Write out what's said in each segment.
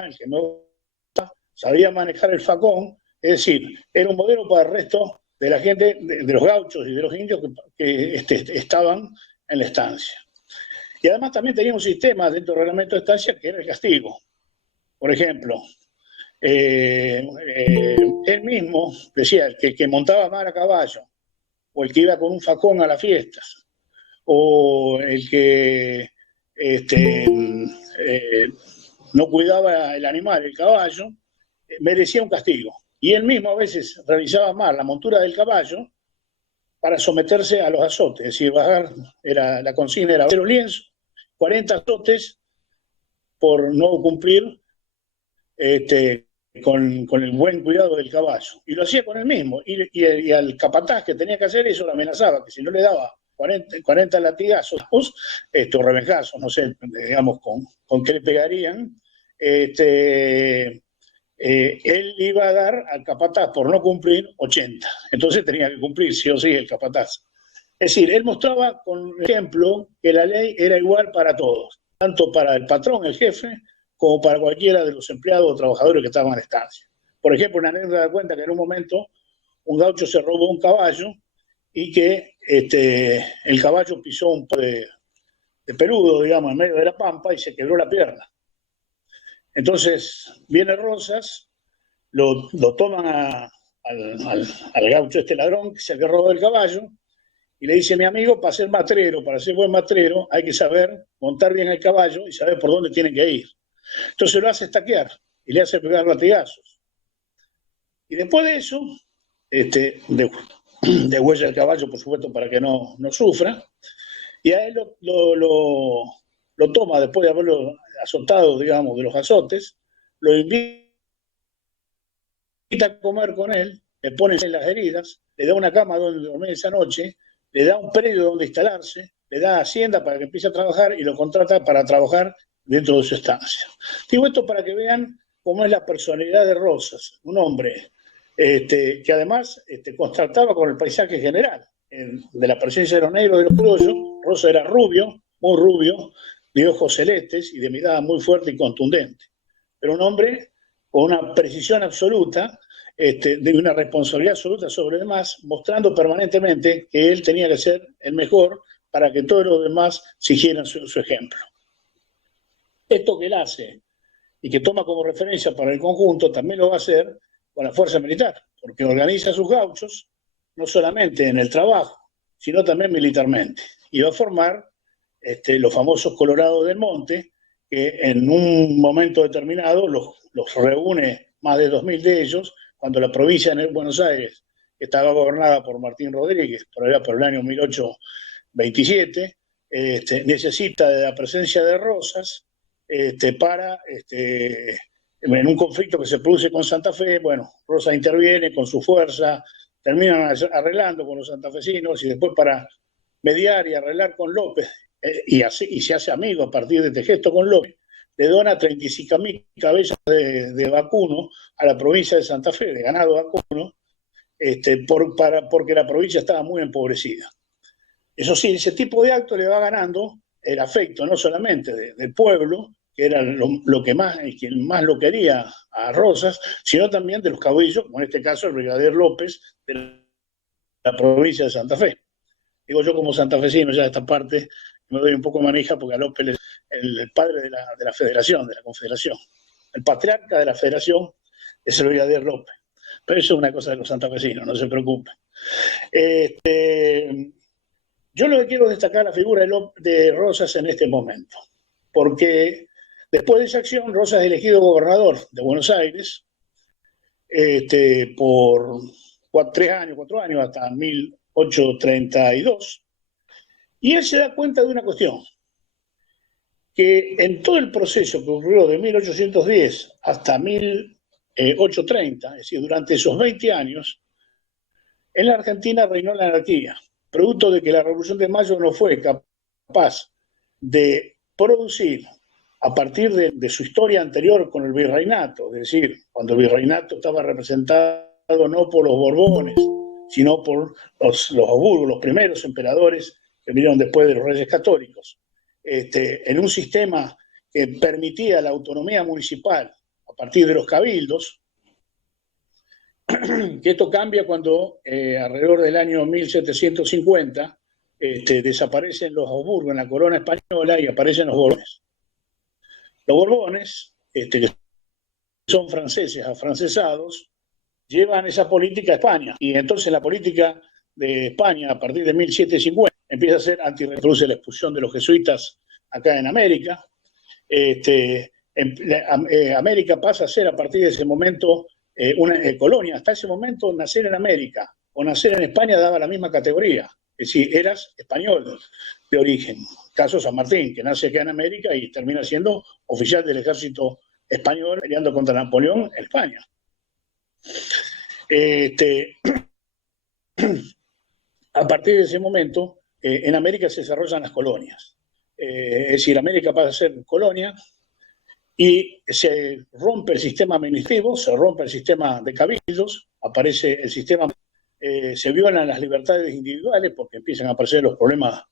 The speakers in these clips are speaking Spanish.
el que no sabía manejar el facón, es decir, era un modelo para el resto de la gente, de los gauchos y de los indios que estaban en la estancia. Y además también tenía un sistema dentro del reglamento de estancia que era el castigo. Por ejemplo, él mismo decía, el que montaba mal a caballo, o el que iba con un facón a las fiestas, o el que no cuidaba el animal, el caballo, merecía un castigo. Y él mismo a veces realizaba mal la montura del caballo para someterse a los azotes. Es decir, bajar, la consigna era 0 lienzo, 40 azotes por no cumplir con el buen cuidado del caballo. Y lo hacía con él mismo. Y al capataz que tenía que hacer eso lo amenazaba, que si no le daba 40 latigazos o revengazos, no sé, digamos, con qué le pegarían, él iba a dar al capataz por no cumplir 80. Entonces tenía que cumplir sí o sí el capataz. Es decir, él mostraba con ejemplo que la ley era igual para todos, tanto para el patrón, el jefe, como para cualquiera de los empleados o trabajadores que estaban en la estancia. Por ejemplo, una anécdota da cuenta que en un momento un gaucho se robó un caballo y que el caballo pisó un poco de peludo, digamos, en medio de la pampa y se quebró la pierna. Entonces viene Rosas, lo toman al gaucho ladrón, que se le robó el caballo, y le dice: mi amigo, para ser matrero, para ser buen matrero, hay que saber montar bien el caballo y saber por dónde tiene que ir. Entonces lo hace estaquear y le hace pegar latigazos. Y después de eso, degüella el caballo, por supuesto, para que no sufra, y a él lo toma después de haberlo azotado, digamos, de los azotes, lo invita a comer con él, le pone en las heridas, le da una cama donde dormir esa noche, le da un predio donde instalarse, le da hacienda para que empiece a trabajar y lo contrata para trabajar dentro de su estancia. Digo esto para que vean cómo es la personalidad de Rosas, un hombre que además contrastaba con el paisaje general, de la presencia de los negros y de los criollos. Rosas era rubio, muy rubio, de ojos celestes y de mirada muy fuerte y contundente. Pero un hombre con una precisión absoluta, de una responsabilidad absoluta sobre los demás, mostrando permanentemente que él tenía que ser el mejor para que todos los demás siguieran su ejemplo. Esto que él hace y que toma como referencia para el conjunto, también lo va a hacer con la fuerza militar, porque organiza a sus gauchos no solamente en el trabajo, sino también militarmente. Y va a formar los famosos Colorados del Monte, que en un momento determinado los reúne más de 2.000 de ellos, cuando la provincia de Buenos Aires estaba gobernada por Martín Rodríguez, por allá por el año 1827, necesita de la presencia de Rosas para, en un conflicto que se produce con Santa Fe. Bueno, Rosas interviene con su fuerza, terminan arreglando con los santafesinos y después para mediar y arreglar con López, y se hace amigo a partir de este gesto con López, le dona 35.000 cabezas de vacuno a la provincia de Santa Fe, de ganado vacuno, porque la provincia estaba muy empobrecida. Eso sí, ese tipo de acto le va ganando el afecto no solamente del pueblo, que era quien más lo quería a Rosas, sino también de los caudillos, como en este caso el brigadier López de la provincia de Santa Fe. Digo yo como santafesino ya de esta parte, me doy un poco manija porque a López es el padre de la federación, de la confederación. El patriarca de la federación es el brigadier López. Pero eso es una cosa de los santafesinos, no se preocupen. Yo lo que quiero destacar la figura de Rosas en este momento, porque después de esa acción, Rosas es elegido gobernador de Buenos Aires por 4 años, hasta 1832, y él se da cuenta de una cuestión, que en todo el proceso que ocurrió de 1810 hasta 1830, es decir, durante esos 20 años, en la Argentina reinó la anarquía, producto de que la Revolución de Mayo no fue capaz de producir, a partir de su historia anterior con el virreinato, es decir, cuando el virreinato estaba representado no por los Borbones, sino por los Habsburgos, los primeros emperadores que vinieron después de los Reyes Católicos, en un sistema que permitía la autonomía municipal partir de los cabildos, que esto cambia cuando alrededor del año 1750 desaparecen los Habsburgo en la corona española y aparecen los Borbones. Los Borbones, que son franceses afrancesados, llevan esa política a España. Y entonces la política de España, a partir de 1750, empieza a ser antirreproduce la expulsión de los jesuitas acá en América. América pasa a ser, a partir de ese momento, una colonia. Hasta ese momento, nacer en América o nacer en España daba la misma categoría. Es decir, eras español de origen. Caso San Martín, que nace acá en América y termina siendo oficial del ejército español peleando contra Napoleón en España. A partir de ese momento, en América se desarrollan las colonias. Es decir, América pasa a ser colonia y se rompe el sistema administrativo, se rompe el sistema de cabildos, aparece el sistema, se violan las libertades individuales porque empiezan a aparecer los problemas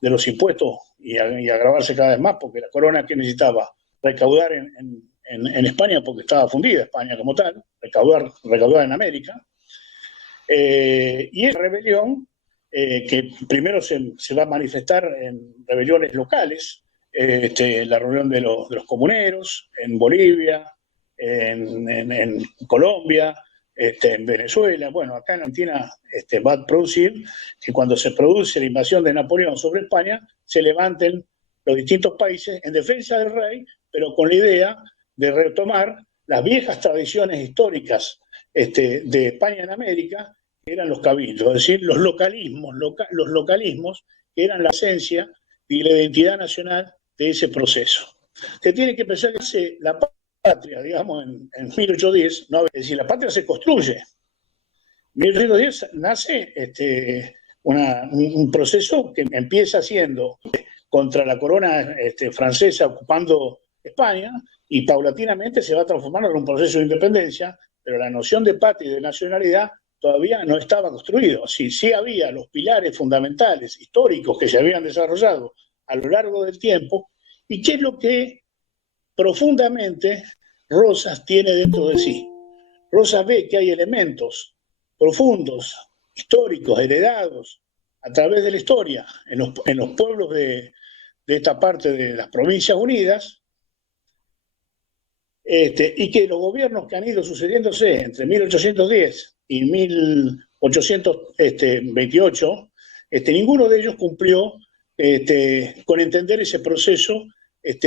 de los impuestos y agravarse cada vez más porque la corona que necesitaba recaudar en España porque estaba fundida España como tal, recaudar en América, y esa rebelión que primero se va a manifestar en rebeliones locales, la reunión de los comuneros en Bolivia, en Colombia, en Venezuela. Bueno, acá en Argentina va a producir que cuando se produce la invasión de Napoleón sobre España, se levanten los distintos países en defensa del rey, pero con la idea de retomar las viejas tradiciones históricas de España en América, que eran los cabildos, es decir, los localismos que eran la esencia y la identidad nacional de ese proceso. Se tiene que pensar que la patria, digamos, en 1810, no, es decir, la patria se construye. En 1810 nace un proceso que empieza siendo contra la corona francesa ocupando España y paulatinamente se va transformando en un proceso de independencia, pero la noción de patria y de nacionalidad todavía no estaba construido. Sí había los pilares fundamentales históricos que se habían desarrollado a lo largo del tiempo, y qué es lo que profundamente Rosas tiene dentro de sí. Rosas ve que hay elementos profundos, históricos, heredados a través de la historia en los pueblos de esta parte de las Provincias Unidas, y que los gobiernos que han ido sucediéndose entre 1810 y 1828, ninguno de ellos cumplió con entender ese proceso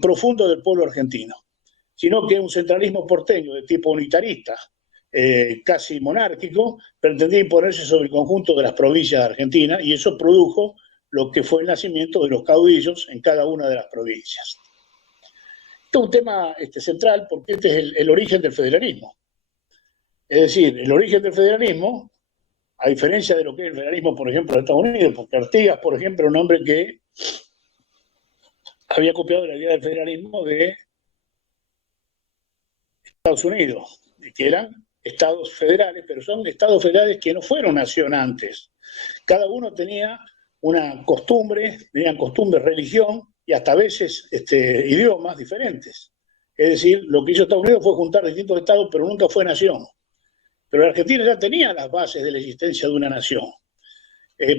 profundo del pueblo argentino, sino que un centralismo porteño de tipo unitarista, casi monárquico, pretendía imponerse sobre el conjunto de las provincias de Argentina, y eso produjo lo que fue el nacimiento de los caudillos en cada una de las provincias. Este es un tema central porque este es el origen del federalismo. Es decir, el origen del federalismo, a diferencia de lo que es el federalismo, por ejemplo, de Estados Unidos, porque Artigas, por ejemplo, un hombre que había copiado la idea del federalismo de Estados Unidos, que eran estados federales, pero son estados federales que no fueron nación antes. Cada uno tenía una costumbre, tenían costumbre, religión y hasta a veces idiomas diferentes. Es decir, lo que hizo Estados Unidos fue juntar distintos estados, pero nunca fue nación. Pero la Argentina ya tenía las bases de la existencia de una nación.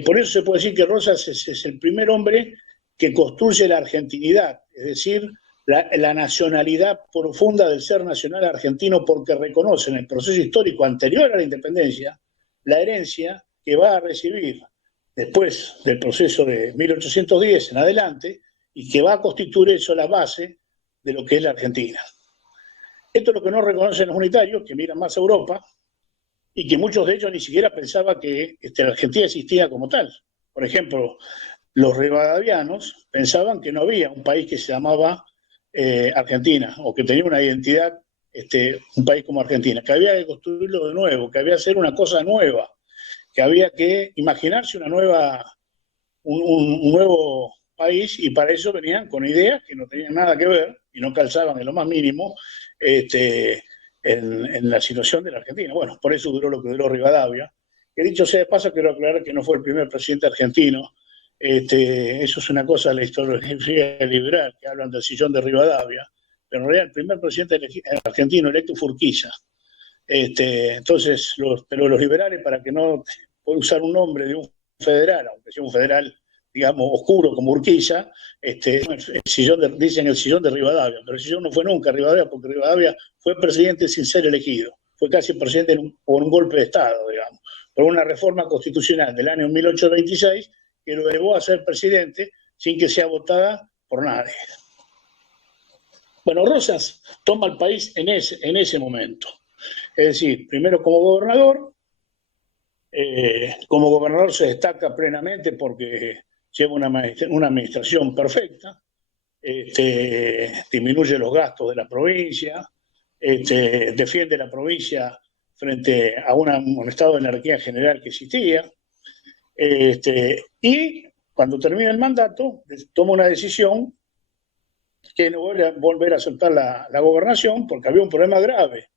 Por eso se puede decir que Rosas es el primer hombre que construye la argentinidad, es decir, la nacionalidad profunda del ser nacional argentino, porque reconoce en el proceso histórico anterior a la independencia la herencia que va a recibir después del proceso de 1810 en adelante y que va a constituir eso la base de lo que es la Argentina. Esto es lo que no reconocen los unitarios, que miran más a Europa, y que muchos de ellos ni siquiera pensaban que la Argentina existía como tal. Por ejemplo, los rivadavianos pensaban que no había un país que se llamaba Argentina, o que tenía una identidad, un país como Argentina, que había que construirlo de nuevo, que había que hacer una cosa nueva, que había que imaginarse un nuevo país, y para eso venían con ideas que no tenían nada que ver y no calzaban en lo más mínimo en la situación de la Argentina. Bueno, por eso duró lo que duró Rivadavia, que dicho sea de paso, quiero aclarar que no fue el primer presidente argentino. Eso es una cosa de la historiografía liberal, que hablan del sillón de Rivadavia, pero en realidad el primer presidente argentino electo fue Urquiza. Entonces, pero los liberales, para que no pueda usar un nombre de un federal, aunque sea un federal, digamos, oscuro como Urquiza, dicen el sillón de Rivadavia, pero el sillón no fue nunca Rivadavia, porque Rivadavia fue presidente sin ser elegido, fue casi presidente por un golpe de Estado, digamos, por una reforma constitucional del año 1826 que lo llevó a ser presidente sin que sea votada por nadie. Bueno, Rosas toma el país en ese momento. Es decir, primero como gobernador se destaca plenamente porque lleva una administración perfecta, disminuye los gastos de la provincia, defiende la provincia frente a un estado de anarquía general que existía, y cuando termina el mandato toma una decisión que no vuelve a volver a aceptar la gobernación porque había un problema grave.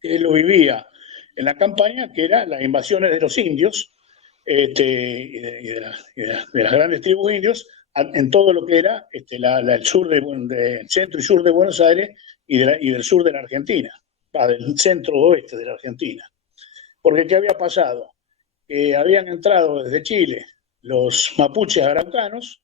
Él lo vivía en la campaña, que eran las invasiones de los indios y de las grandes tribus indios en todo lo que era el sur del centro y sur de Buenos Aires y del sur de la Argentina, del centro-oeste de la Argentina. Porque ¿qué había pasado? Habían entrado desde Chile los mapuches araucanos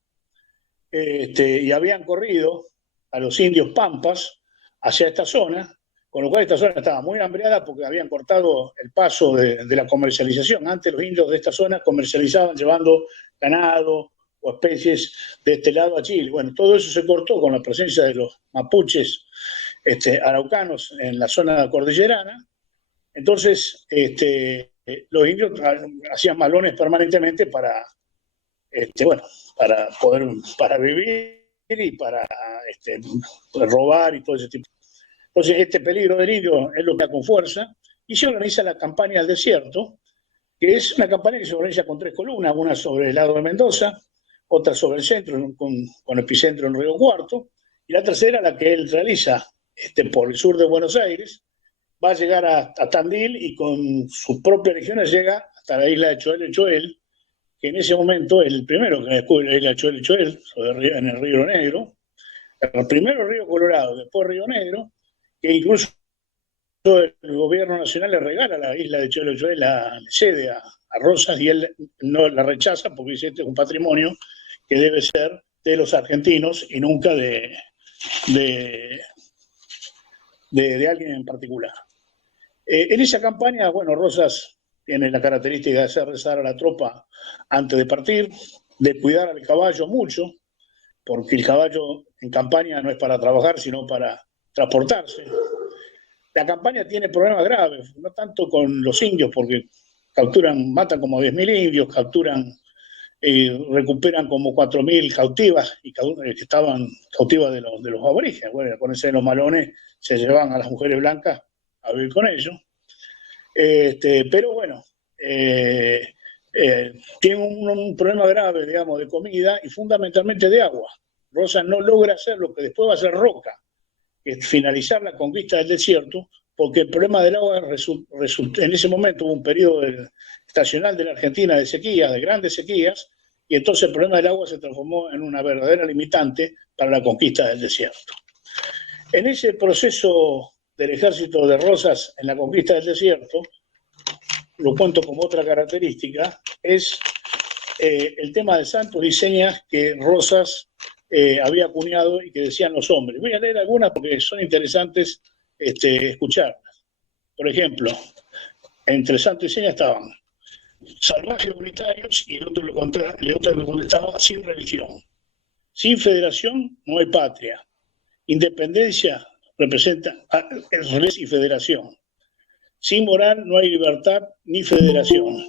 y habían corrido a los indios pampas hacia esta zona, con lo cual esta zona estaba muy hambreada porque habían cortado el paso de la comercialización. Antes los indios de esta zona comercializaban llevando ganado o especies de este lado a Chile. Bueno, todo eso se cortó con la presencia de los mapuches araucanos en la zona cordillerana. Entonces, los indios hacían malones permanentemente para vivir y para robar y todo ese tipo. Entonces, este peligro del indio es lo que da con fuerza, y se organiza la campaña al desierto, que es una campaña que se organiza con 3 columnas, una sobre el lado de Mendoza, otra sobre el centro, con epicentro en Río Cuarto, y la tercera, la que él realiza por el sur de Buenos Aires, va a llegar a Tandil y con sus propias regiones llega hasta la isla de Choel, que en ese momento es el primero que descubre la isla de Choel, en el Río Negro, el primero Río Colorado, después Río Negro, que incluso el gobierno nacional le regala la isla de Choel, le cede a Rosas y él no la rechaza porque dice este es un patrimonio que debe ser de los argentinos y nunca de alguien en particular. En esa campaña, bueno, Rosas tiene la característica de hacer rezar a la tropa antes de partir, de cuidar al caballo mucho, porque el caballo en campaña no es para trabajar, sino para transportarse. La campaña tiene problemas graves, no tanto con los indios, porque matan como 10.000 indios, capturan y recuperan como 4.000 cautivas que estaban cautivas de los aborígenes. Bueno, con ese de los malones se llevaban a las mujeres blancas a vivir con ellos. Pero bueno, tiene un problema grave, digamos, de comida y fundamentalmente de agua. Rosas no logra hacer lo que después va a hacer Roca, que es finalizar la conquista del desierto, porque el problema del agua en ese momento hubo un periodo estacional de la Argentina de sequías, de grandes sequías, y entonces el problema del agua se transformó en una verdadera limitante para la conquista del desierto. En ese proceso del ejército de Rosas en la conquista del desierto, lo cuento como otra característica, es el tema de santos y señas que Rosas había acuñado y que decían los hombres. Voy a leer algunas porque son interesantes escucharlas. Por ejemplo, entre santos y señas estaban salvajes unitarios y el otro le contestaba sin religión. Sin federación no hay patria. Independencia representa revés y federación. Sin moral no hay libertad ni federación.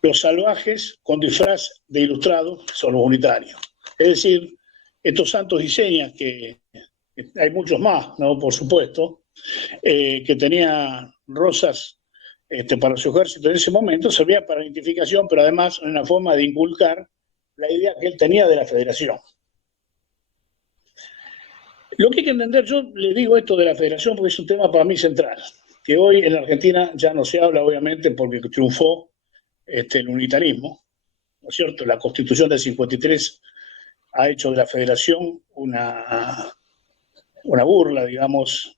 Los salvajes con disfraz de ilustrados son los unitarios. Es decir, estos santos y señas, que hay muchos más, ¿no? Por supuesto, que tenía Rosas para su ejército en ese momento, servía para identificación, pero además una forma de inculcar la idea que él tenía de la federación. Lo que hay que entender, yo le digo esto de la federación porque es un tema para mí central, que hoy en la Argentina ya no se habla, obviamente, porque triunfó el unitarismo, ¿no es cierto? La Constitución del 53 ha hecho de la federación una burla, digamos,